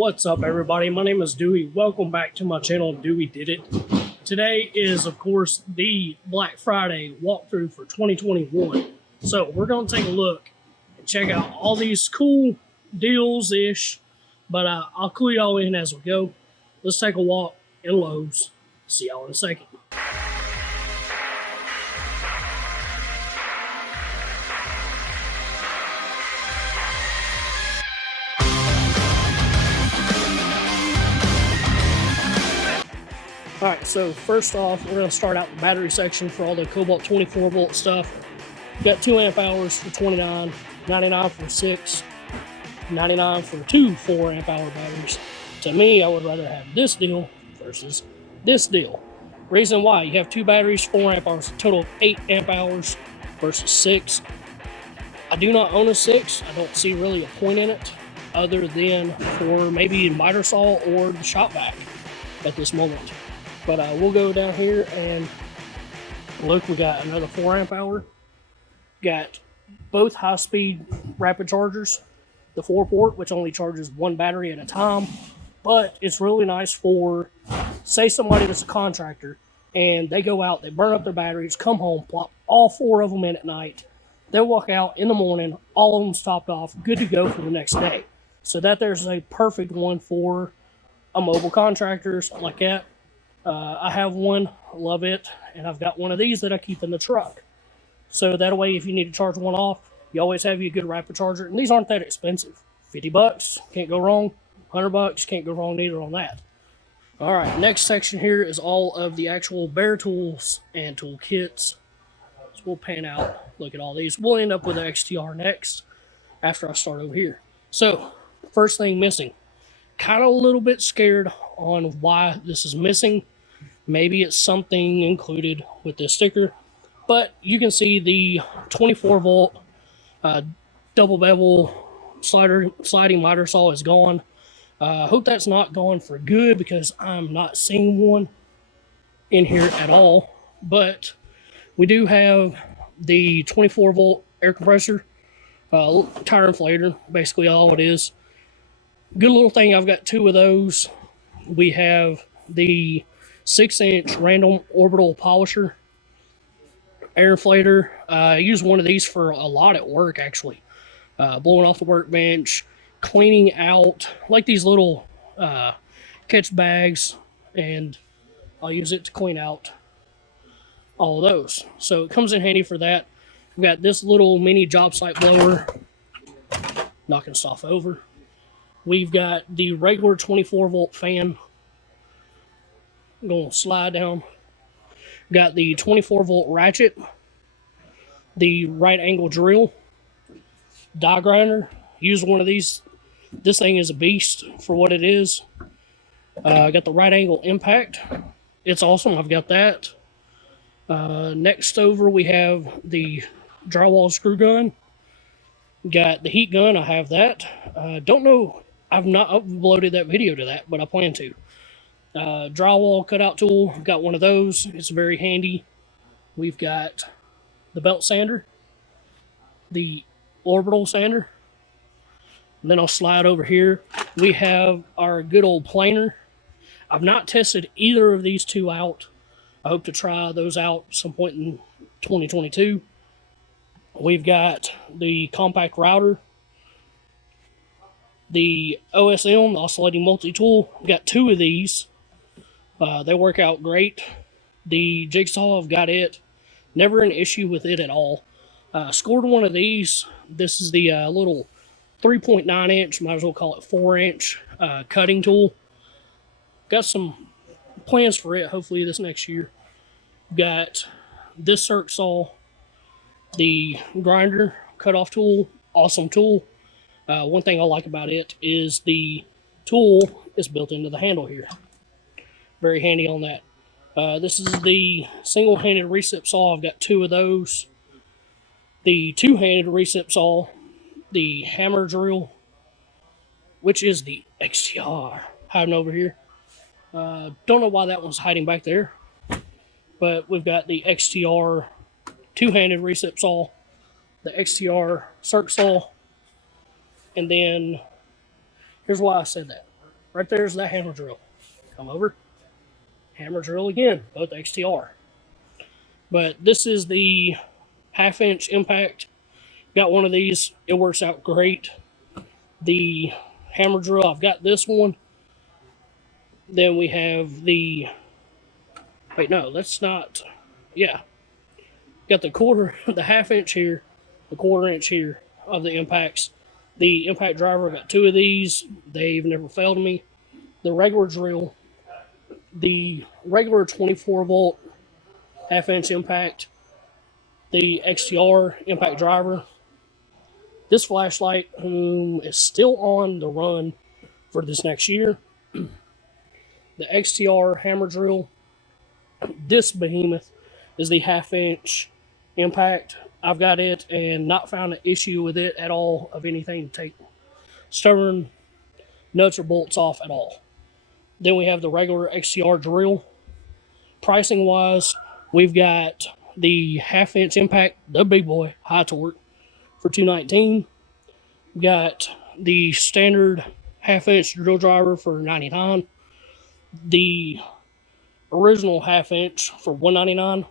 What's up, everybody? My name is Dewey. Welcome back to my channel, Dewey Did It. Today is, of course, the Black Friday walkthrough for 2021. So we're going to take a look and check out all these cool deals-ish, but I'll clue y'all in as we go. Let's take a walk in Lowe's. See y'all in a second. Alright, so first off, we're going to start out the battery section for all the Kobalt 24 volt stuff. Got 2 amp hours for $29, $99 for 6, $99 for 2 4 amp hour batteries. To me, I would rather have this deal versus this deal. Reason why, you have 2 batteries, 4 amp hours, a total of 8 amp hours versus 6. I do not own a 6. I don't see really a point in it other than for maybe miter saw or the shop vac at this moment. But we'll go down here and look, we got another 4 amp hour. Got both high-speed rapid chargers. The 4-port, which only charges 1 battery at a time. But it's really nice for, say somebody that's a contractor, and they go out, they burn up their batteries, come home, plop all 4 of them in at night. They'll walk out in the morning, all of them topped off, good to go for the next day. So that there's a perfect one for a mobile contractor, something like that. I have one, love it, and I've got one of these that I keep in the truck. So that way, if you need to charge one off, you always have your good rapid charger. And these aren't that expensive. 50 bucks, can't go wrong. 100 bucks, can't go wrong neither on that. All right, next section here is all of the actual bare tools and tool kits. So we'll pan out, look at all these. We'll end up with the XTR next after I start over here. So, first thing missing. Kind of a little bit scared on why this is missing. Maybe it's something included with this sticker, but you can see the 24 volt double bevel sliding miter saw is gone. I hope that's not gone for good because I'm not seeing one in here at all. But we do have the 24 volt air compressor, tire inflator, basically all it is. Good little thing, I've got 2 of those. We have the 6-inch random orbital polisher air inflator. I use one of these for a lot at work, actually. Blowing off the workbench, cleaning out, like these little catch bags, and I'll use it to clean out all of those. So it comes in handy for that. We've got this little mini job site blower, knocking stuff over. We've got the regular 24 volt fan. I'm going to slide down. Got the 24 volt ratchet. The right angle drill. Die grinder. Use one of these. This thing is a beast for what it is. I got the right angle impact. It's awesome. I've got that. Next over we have the drywall screw gun. Got the heat gun. I have that. Don't know. I've not uploaded that video to that, but I plan to. Drywall cutout tool, I've got one of those. It's very handy. We've got the belt sander, the orbital sander. And then I'll slide over here. We have our good old planer. I've not tested either of these 2 out. I hope to try those out some point in 2022. We've got the compact router. The OSM, the oscillating multi-tool, got 2 of these. They work out great. The jigsaw, I've got it. Never an issue with it at all. Scored one of these. This is the little 3.9 inch, might as well call it 4 inch cutting tool. Got some plans for it, hopefully this next year. Got this circ saw, the grinder cutoff tool, awesome tool. One thing I like about it is the tool is built into the handle here. Very handy on that. This is the single-handed recip saw. I've got 2 of those. The 2-handed recip saw, the hammer drill, which is the XTR, hiding over here. Don't know why that one's hiding back there, but we've got the XTR 2-handed recip saw, the XTR circ saw, and then here's why I said that. Right there's that hammer drill. Come over. Hammer drill again, both XTR. But this is the 1/2 inch impact. Got one of these. It works out great. The hammer drill, I've got this one. Then we have the, wait, no, that's not, yeah. Got the quarter, the 1/2 inch here, the 1/4 inch here of the impacts. The impact driver, I got 2 of these. They've never failed me. The regular drill, the regular 24 volt 1/2 inch impact, the XTR impact driver. This flashlight is still on the run for this next year. The XTR hammer drill, this behemoth is the 1/2 inch impact. I've got it and not found an issue with it at all of anything to take stubborn nuts or bolts off at all. Then we have the regular XTR drill. Pricing wise, we've got the 1/2 inch impact, the big boy, high torque, for $219. We got the standard 1/2 inch drill driver for $99. The original 1/2 inch for $199.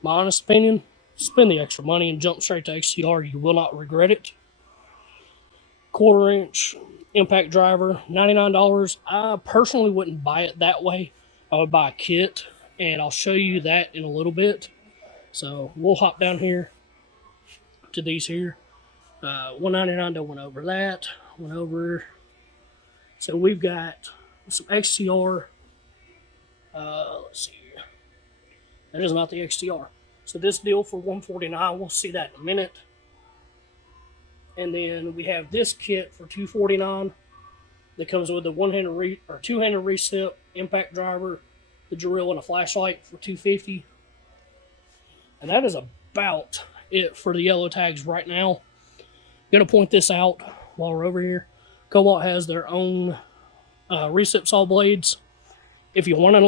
My honest opinion, spend the extra money and jump straight to XTR. You will not regret it. 1/4 inch impact driver, $99. I personally wouldn't buy it that way. I would buy a kit, and I'll show you that in a little bit. So we'll hop down here to these here. $199, don't went over that. Went over. So we've got some XTR. Let's see here. That is not the XTR. So this deal for $149, we'll see that in a minute. And then we have this kit for $249 that comes with the two-handed recip, impact driver, the drill, and a flashlight for $250. And that is about it for the yellow tags right now. Gonna point this out while we're over here. Kobalt has their own recip saw blades. If you want to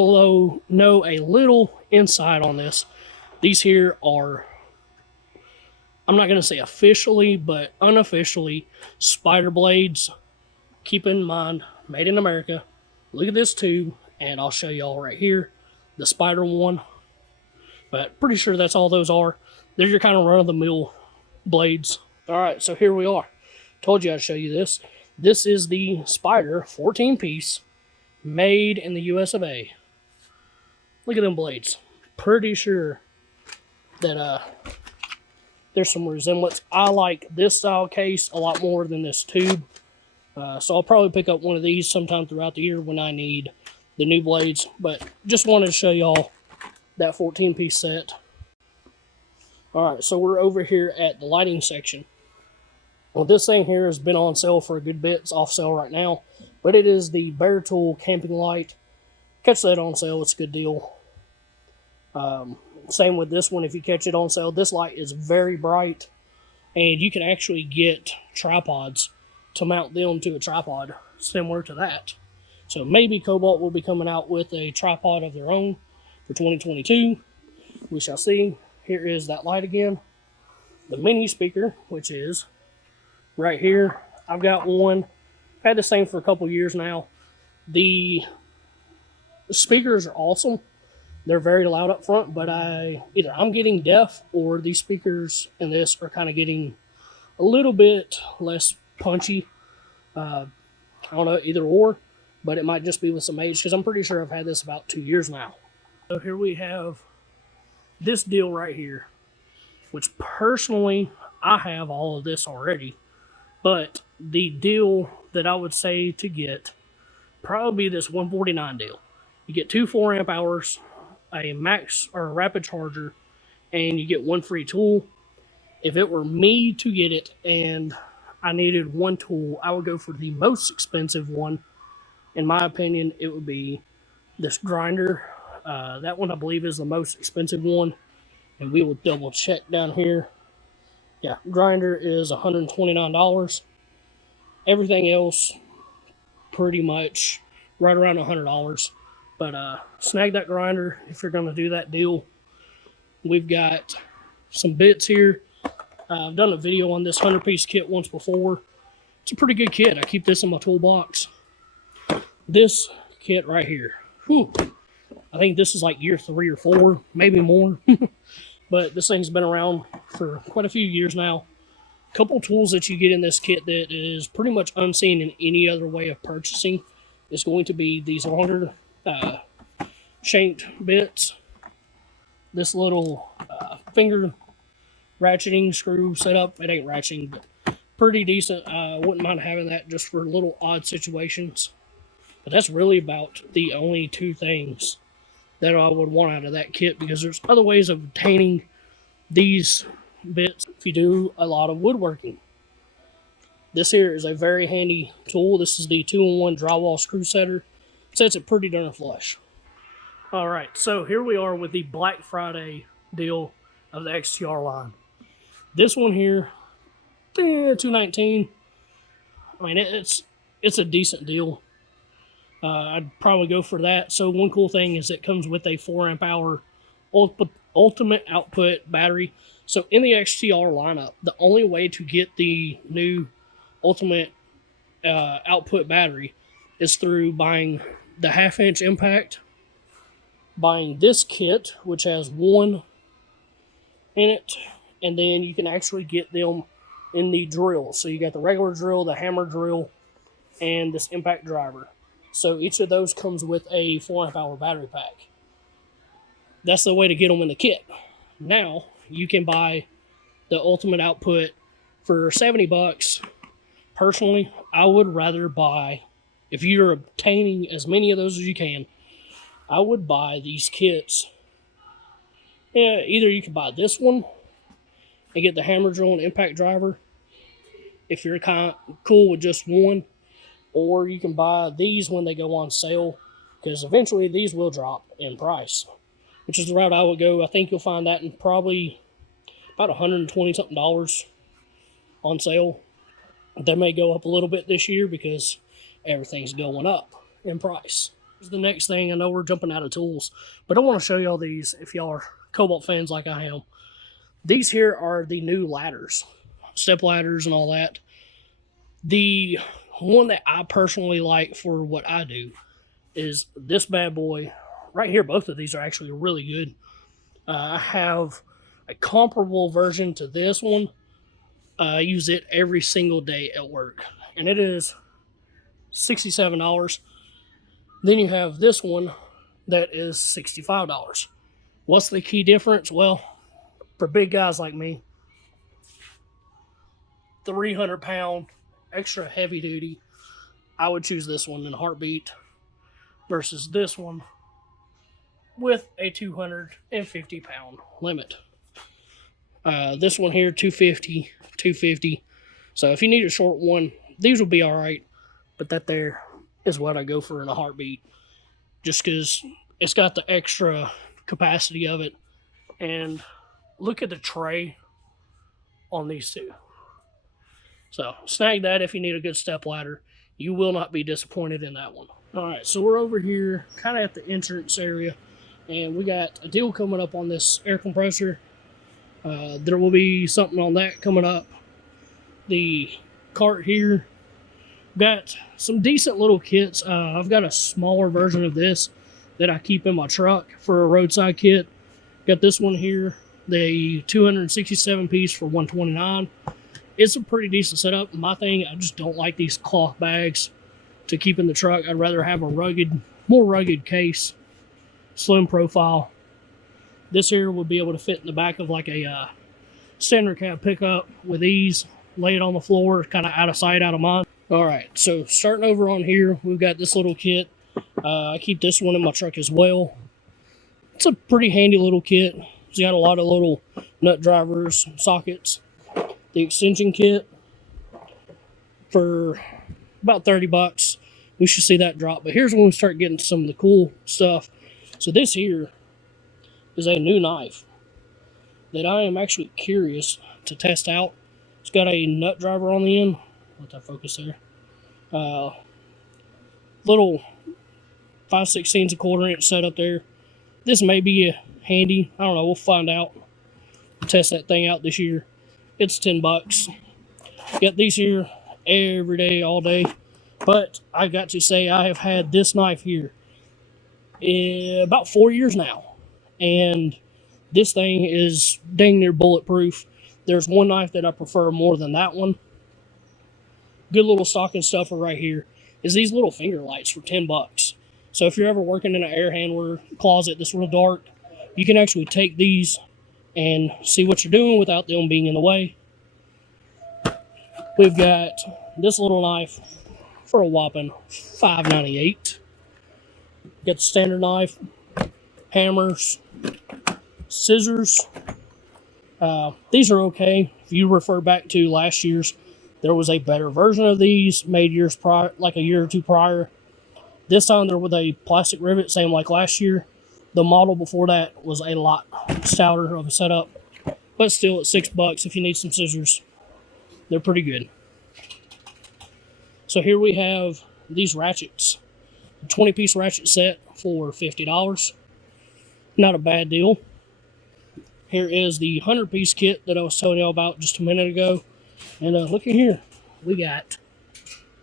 know a little insight on this, these here are, I'm not going to say officially, but unofficially spider blades. Keep in mind, made in America. Look at this tube, and I'll show y'all right here, the spider one. But pretty sure that's all those are. They're your kind of run-of-the-mill blades. All right, so here we are. Told you I'd show you this. This is the spider 14-piece, made in the US of A. Look at them blades. Pretty sure that there's some resemblance. I like this style case a lot more than this tube. So I'll probably pick up one of these sometime throughout the year when I need the new blades. But just wanted to show y'all that 14-piece set. Alright, so we're over here at the lighting section. Well, this thing here has been on sale for a good bit. It's off sale right now. But it is the Bear Tool camping light. Catch that on sale. It's a good deal. Same with this one. If you catch it on sale, this light is very bright. And you can actually get tripods to mount them to a tripod similar to that. So maybe Kobalt will be coming out with a tripod of their own for 2022. We shall see. Here is that light again. The mini speaker, which is right here. I've got one. I've had the same for a couple years now. The speakers are awesome. They're very loud up front, but either I'm getting deaf or these speakers in this are kind of getting a little bit less punchy. I don't know, either or, but it might just be with some age because I'm pretty sure I've had this about 2 years now. So here we have this deal right here, which personally, I have all of this already, but the deal that I would say to get, probably this $149 deal. You get 2 4-amp hours, a max or a rapid charger, and you get 1 free tool. If it were me to get it and I needed 1 tool, I would go for the most expensive one. In my opinion, it would be this grinder. That one I believe is the most expensive one, and we will double check down here. Yeah, grinder is $129. Everything else pretty much right around $100. But snag that grinder if you're going to do that deal. We've got some bits here. I've done a video on this 100-piece kit once before. It's a pretty good kit. I keep this in my toolbox. This kit right here, whew, I think this is like year 3 or 4, maybe more. But this thing's been around for quite a few years now. A couple tools that you get in this kit that is pretty much unseen in any other way of purchasing is going to be these longer shanked bits. This little finger ratcheting screw setup. It ain't ratcheting, but pretty decent. I wouldn't mind having that just for little odd situations. But that's really about the only two things that I would want out of that kit, because there's other ways of obtaining these bits if you do a lot of woodworking. This here is a very handy tool. This is the 2-in-1 drywall screw setter. Sets it pretty darn flush. Alright, so here we are with the Black Friday deal of the XTR line. This one here, $219. I mean, it's a decent deal. I'd probably go for that. So one cool thing is it comes with a 4 amp hour ultimate output battery. So in the XTR lineup, the only way to get the new ultimate output battery is through buying the 1/2-inch impact, buying this kit, which has one in it, and then you can actually get them in the drill. So you got the regular drill, the hammer drill, and this impact driver. So each of those comes with a 4 amp hour battery pack. That's the way to get them in the kit. Now you can buy the ultimate output for $70. Personally, I would rather buy, if you're obtaining as many of those as you can, I would buy these kits. Yeah, either you can buy this one and get the hammer drill and impact driver if you're kind of cool with just one, or you can buy these when they go on sale, because eventually these will drop in price, which is the route I would go. I think you'll find that in probably about $120 something on sale. They may go up a little bit this year because everything's going up in price. Here's the next thing. I know we're jumping out of tools, but I want to show y'all these if y'all are Kobalt fans like I am. These here are the new ladders, step ladders and all that. The one that I personally like for what I do is this bad boy right here. Both of these are actually really good. I have a comparable version to this one. I use it every single day at work, and it is $67. Then you have this one that is $65. What's the key difference? Well, for big guys like me, 300-pound, extra heavy duty, I would choose this one in a heartbeat versus this one with a 250-pound limit. This one here, 250. So if you need a short one, these will be all right, but that there is what I go for in a heartbeat, just because it's got the extra capacity of it. And look at the tray on these two. So snag that if you need a good step ladder. You will not be disappointed in that one. All right, so we're over here kind of at the entrance area, and we got a deal coming up on this air compressor. There will be something on that coming up. The cart here, got some decent little kits. I've got a smaller version of this that I keep in my truck for a roadside kit. Got this one here, the 267 piece for $129. It's a pretty decent setup. My thing, I just don't like these cloth bags to keep in the truck. I'd rather have a more rugged case, slim profile. This here would be able to fit in the back of like a standard cab pickup with ease. Lay it on the floor, kind of out of sight, out of mind. All right, so starting over on here, we've got this little kit. I keep this one in my truck as well. It's a pretty handy little kit. It's got a lot of little nut drivers, sockets. The extension kit for about $30. We should see that drop. But here's when we start getting some of the cool stuff. So this here is a new knife that I am actually curious to test out. It's got a nut driver on the end. Let that focus there. Little 5/16 1/4 inch setup there. This may be handy. I don't know. We'll find out. Test that thing out this year. It's $10. Got these here every day, all day. But I got to say I have had this knife here about 4 years now, and this thing is dang near bulletproof. There's one knife that I prefer more than that one. Good little stocking stuffer right here is these little finger lights for $10. So if you're ever working in an air handler closet that's real dark, you can actually take these and see what you're doing without them being in the way. We've got this little knife for a whopping $5.98. Got the standard knife, hammers, scissors. These are okay. If you refer back to last year's, there was a better version of these made years prior, like a year or two prior. This time they're with a plastic rivet, same like last year. The model before that was a lot stouter of a setup, but still at $6 if you need some scissors. They're pretty good. So here we have these ratchets. A 20-piece ratchet set for $50. Not a bad deal. Here is the 100-piece kit that I was telling y'all about just a minute ago. And look at here. We got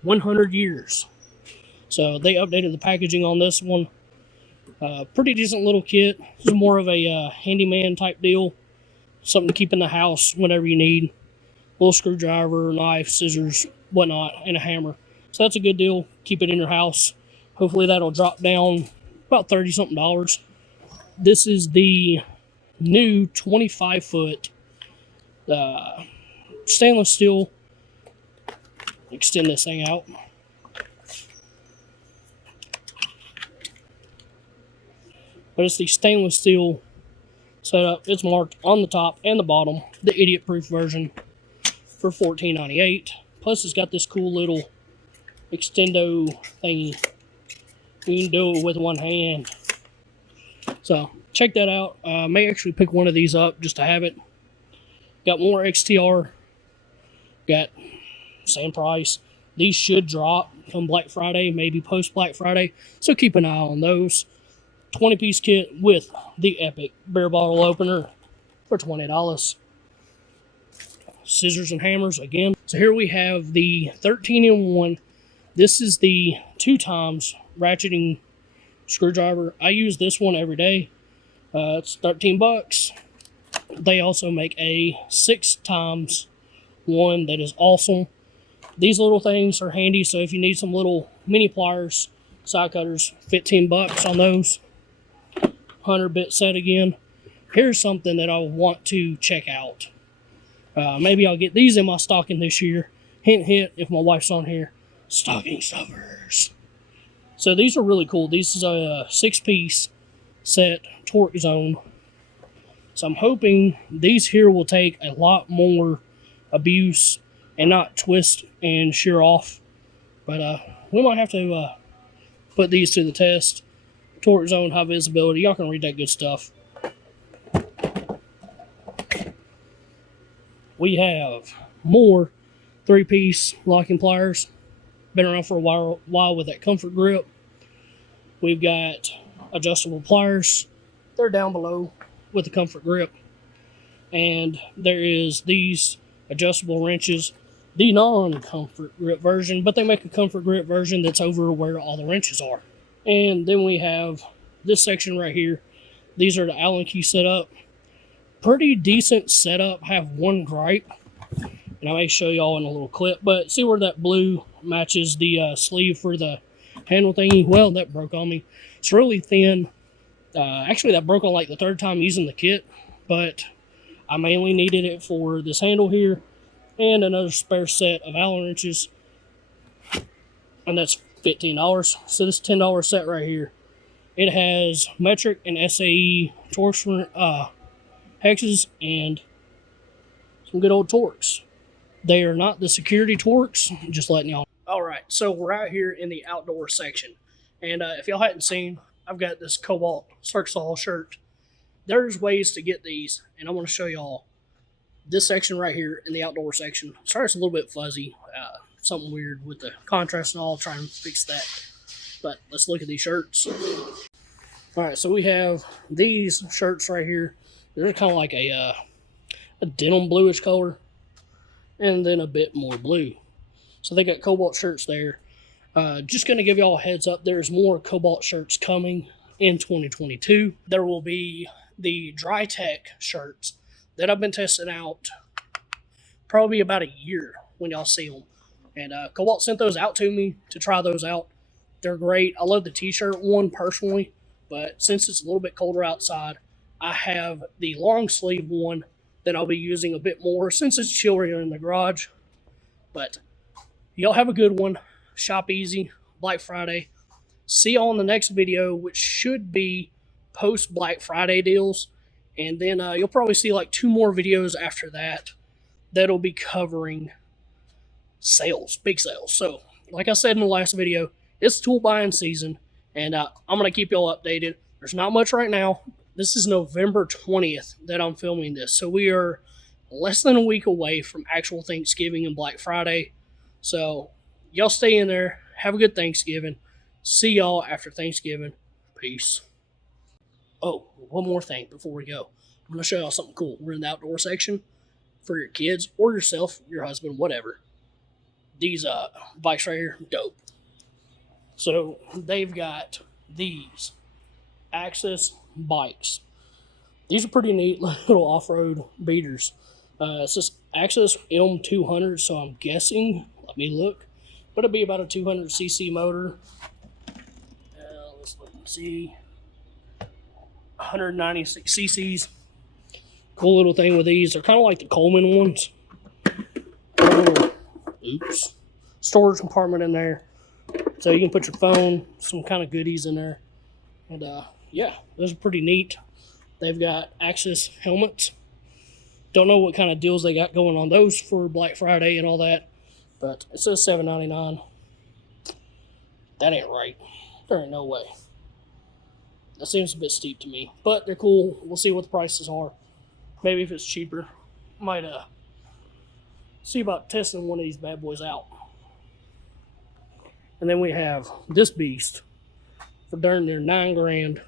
100 years. So they updated the packaging on this one. Pretty decent little kit. This is more of a handyman type deal. Something to keep in the house whenever you need. Little screwdriver, knife, scissors, whatnot, and a hammer. So that's a good deal. Keep it in your house. Hopefully that'll drop down about $30-something. This is the new 25-foot stainless steel. Extend this thing out. But it's the stainless steel setup. It's marked on the top and the bottom, the idiot-proof version, for $14.98. Plus, it's got this cool little extendo thingy. You can do it with one hand. So, check that out. May actually pick one of these up just to have it. Got more XTR. Got same price. These should drop come Black Friday, maybe post Black Friday. So, keep an eye on those. 20-piece kit with the epic beer bottle opener for $20. Scissors and hammers again. So here we have the 13-in-1. This is the 2x ratcheting screwdriver. I use this one every day. It's $13. They also make a 6x one that is awesome. These little things are handy, so if you need some little mini pliers, side cutters, $15 on those. 100-bit set again. Here's something that I want to check out. Maybe I'll get these in my stocking this year. Hint, hint, if my wife's on here. Stocking stuffers. So these are really cool. This is a 6-piece set torque zone. So I'm hoping these here will take a lot more abuse and not twist and shear off. But we might have to put these to the test. Torque zone, high visibility. Y'all can read that good stuff. We have more 3-piece locking pliers. Been around for a while with that comfort grip. We've got adjustable pliers. They're down below with the comfort grip. And there is these adjustable wrenches, the non-comfort grip version, but they make a comfort grip version that's over where all the wrenches are. And then we have this section right here. These are the Allen key setup. Pretty decent setup. Have one gripe, and I may show y'all in a little clip, but see where that blue matches the sleeve for the handle thingy? Well, that broke on me. It's really thin. Actually, that broke on like the 3rd time using the kit, but I mainly needed it for this handle here and another spare set of Allen wrenches, and that's $15. So this $10 set right here, it has metric and SAE torques, hexes, and some good old torques. They are not the security torques, just letting y'all know. Alright, so we're out here in the outdoor section, and if y'all hadn't seen, I've got this Kobalt Circus shirt. There's ways to get these, and I want to show y'all this section right here in the outdoor section. Sorry it's a little bit fuzzy. Something weird with the contrast and all. I'll try and fix that. But let's look at these shirts. Alright, so we have these shirts right here. They're kind of like a denim bluish color. And then a bit more blue. So they got Kobalt shirts there. Just going to give y'all a heads up. There's more Kobalt shirts coming in 2022. There will be the Dry Tech shirts that I've been testing out probably about a year when y'all see them. And Kobalt sent those out to me to try those out. They're great. I love the t-shirt one personally, but since it's a little bit colder outside, I have the long sleeve one that I'll be using a bit more since it's chillier in the garage. But y'all have a good one. Shop easy. Black Friday. See y'all in the next video, which should be post Black Friday deals. And then you'll probably see like 2 more videos after that that'll be covering sales, big sales. So, like I said in the last video, it's tool buying season, and I'm going to keep y'all updated. There's not much right now. This is November 20th that I'm filming this. So we are less than a week away from actual Thanksgiving and Black Friday. So y'all stay in there. Have a good Thanksgiving. See y'all after Thanksgiving. Peace. Oh, one more thing before we go. I'm going to show y'all something cool. We're in the outdoor section for your kids or yourself, your husband, whatever. These bikes right here, dope. So they've got these Access bikes. These are pretty neat little off-road beaters. It's this Access M200, so I'm guessing, let me look, but it'll be about a 200cc motor. Let's look and see. 196 cc's. Cool little thing with these. They're kind of like the Coleman ones. Oops. Storage compartment in there. So you can put your phone, some kind of goodies in there. And yeah, those are pretty neat. They've got Access helmets. Don't know what kind of deals they got going on those for Black Friday and all that. But it says $7.99. That ain't right. There ain't no way. That seems a bit steep to me. But they're cool. We'll see what the prices are. Maybe if it's cheaper, might see about testing one of these bad boys out. And then we have this beast for darn near $9,000,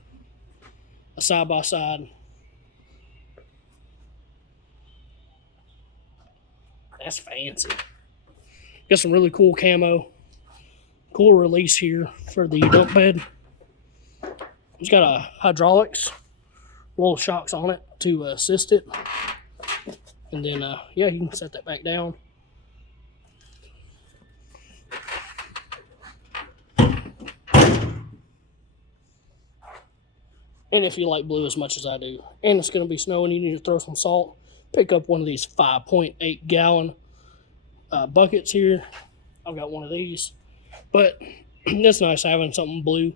a side-by-side. That's fancy. Got some really cool camo. Cool release here for the dump bed. It's got a hydraulics, little shocks on it to assist it. And then, yeah, you can set that back down. And if you like blue as much as I do, and it's going to be snowing, you need to throw some salt, pick up one of these 5.8 gallon buckets here. I've got one of these. But it's nice having something blue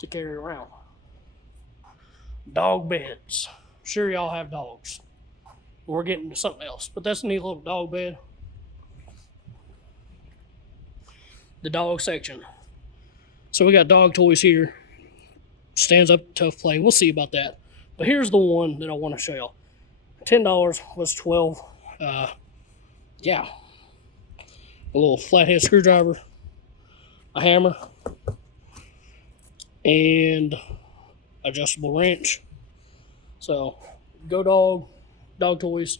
to carry around. Dog beds. Sure y'all have dogs. We're getting to something else, but that's a neat little dog bed. The dog section. So we got dog toys here. Stands up to tough play. We'll see about that. But here's the one that I want to show y'all. $10 was $12. Yeah. A little flathead screwdriver, a hammer, and adjustable wrench. So, go dog toys.